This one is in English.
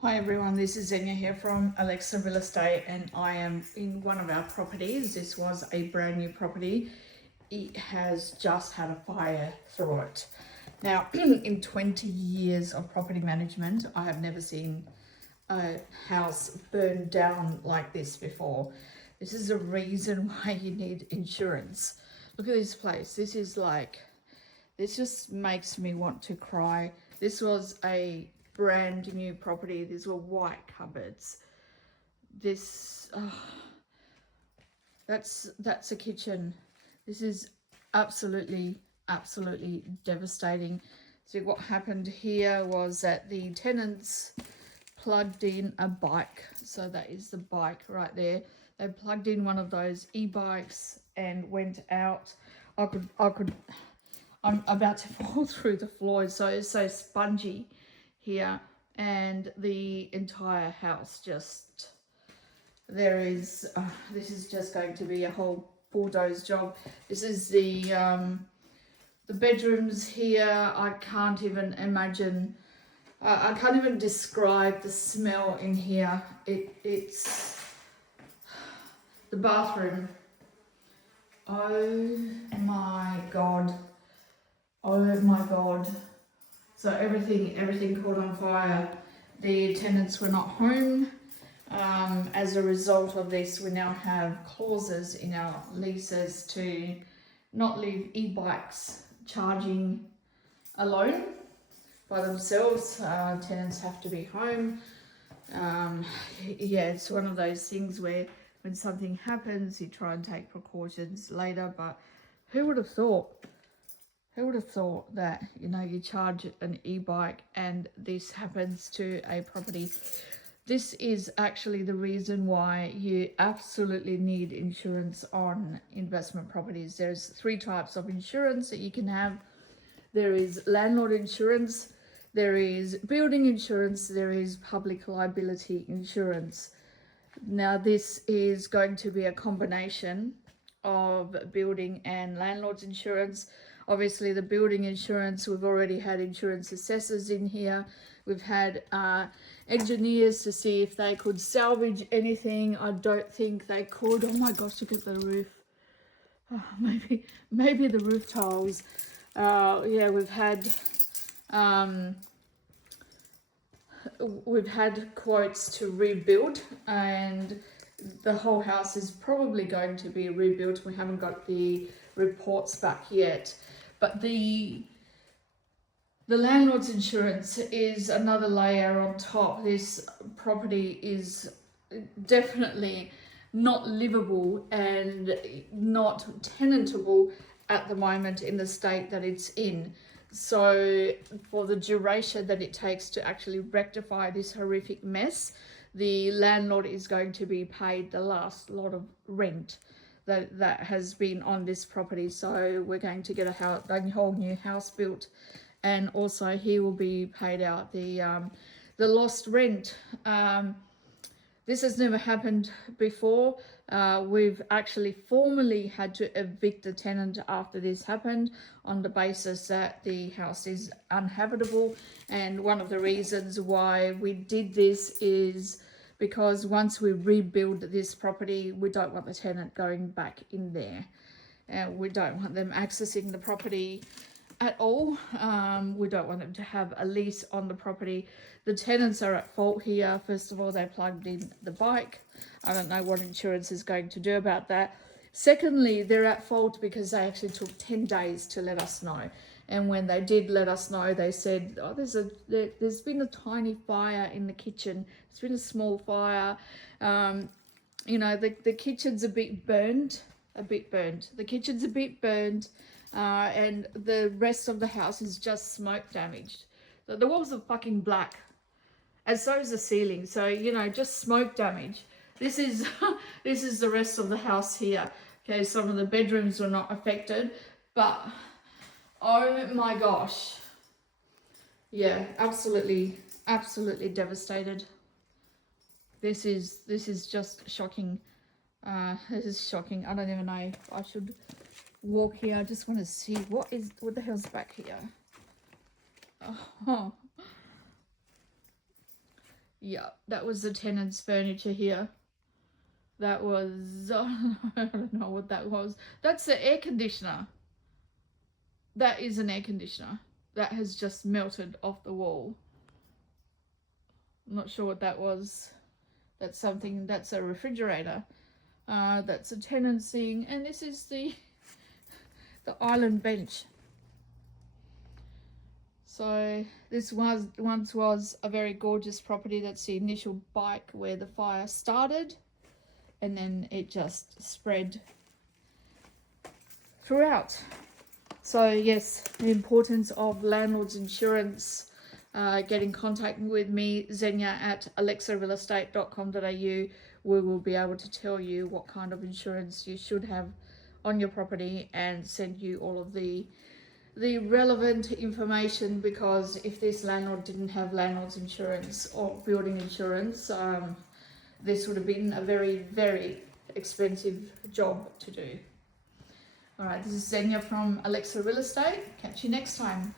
Hi everyone, this is Zenia here from Alexa Real Estate, and I am in one of our properties. This was a brand new property. It has just had a fire through it. Now, in 20 years of property management, I have never seen a house burned down like this before. This is the reason why you need insurance. Look at this place. This just makes me want to cry. This was a brand new property. These were white cupboards. That's a kitchen. This is absolutely devastating. So what happened here was that the tenants plugged in a bike. So that is the bike right there. They plugged in one of those e-bikes and went out. I'm about to fall through the floor. It's so spongy here, and the entire house just, this is just going to be a whole bulldoze job. This is the bedrooms here. I can't even imagine, I can't even describe the smell in here. It's the bathroom. Oh my god. Oh my god. So everything caught on fire. The tenants were not home. As a result of this, we now have clauses in our leases to not leave e-bikes charging alone by themselves. Tenants have to be home. Yeah, it's one of those things where when something happens, you try and take precautions later, but who would have thought? Who would have thought that, you charge an e-bike and this happens to a property? This is actually the reason why you absolutely need insurance on investment properties. There's 3 types of insurance that you can have. There is landlord insurance, there is building insurance, there is public liability insurance. Now this is going to be a combination of building and landlord's insurance. Obviously the building insurance, we've already had insurance assessors in here. We've had engineers to see if they could salvage anything. I don't think they could. Oh my gosh, look at the roof. Oh, maybe the roof tiles. Yeah, we've had quotes to rebuild, and the whole house is probably going to be rebuilt. We haven't got the reports back yet, but the landlord's insurance is another layer on top. This property is definitely not livable and not tenantable at the moment in the state that it's in. So for the duration that it takes to actually rectify this horrific mess, the landlord is going to be paid the last lot of rent that has been on this property. So we're going to get a whole new house built, and also he will be paid out the lost rent. This has never happened before. We've actually formally had to evict the tenant after this happened on the basis that the house is uninhabitable. And one of the reasons why we did this is because once we rebuild this property, we don't want the tenant going back in there. We don't want them accessing the property at all. We don't want them to have a lease on the property. The tenants are at fault here. First of all, they plugged in the bike. I don't know what insurance is going to do about that. Secondly, they're at fault because they actually took 10 days to let us know. And when they did let us know, they said, oh, there's been a tiny fire in the kitchen. It's been a small fire. The kitchen's a bit burned. The kitchen's a bit burned. And the rest of the house is just smoke damaged. The walls are fucking black, and so is the ceiling. So just smoke damage. This is this is the rest of the house here. Okay, some of the bedrooms were not affected, but oh my gosh, yeah, absolutely devastated. This is just shocking. This is shocking. I don't even know if I should walk here. I just want to see what the hell's back here. Oh, Yeah, that was the tenant's furniture here. That was, I don't know what that was. That's the air conditioner. That is an air conditioner. That has just melted off the wall. I'm not sure what that was. That's something, that's a refrigerator. That's a tenant's thing. And this is the island bench. So this once was a very gorgeous property. That's the initial bike where the fire started, and then it just spread throughout. So yes, the importance of landlord's insurance. Get in contact with me, Xenia at alexarealestate.com.au. We will be able to tell you what kind of insurance you should have on your property and send you all of the relevant information, because if this landlord didn't have landlord's insurance or building insurance, this would have been a very, very expensive job to do. All right, this is Xenia from Alexa Real Estate. Catch you next time.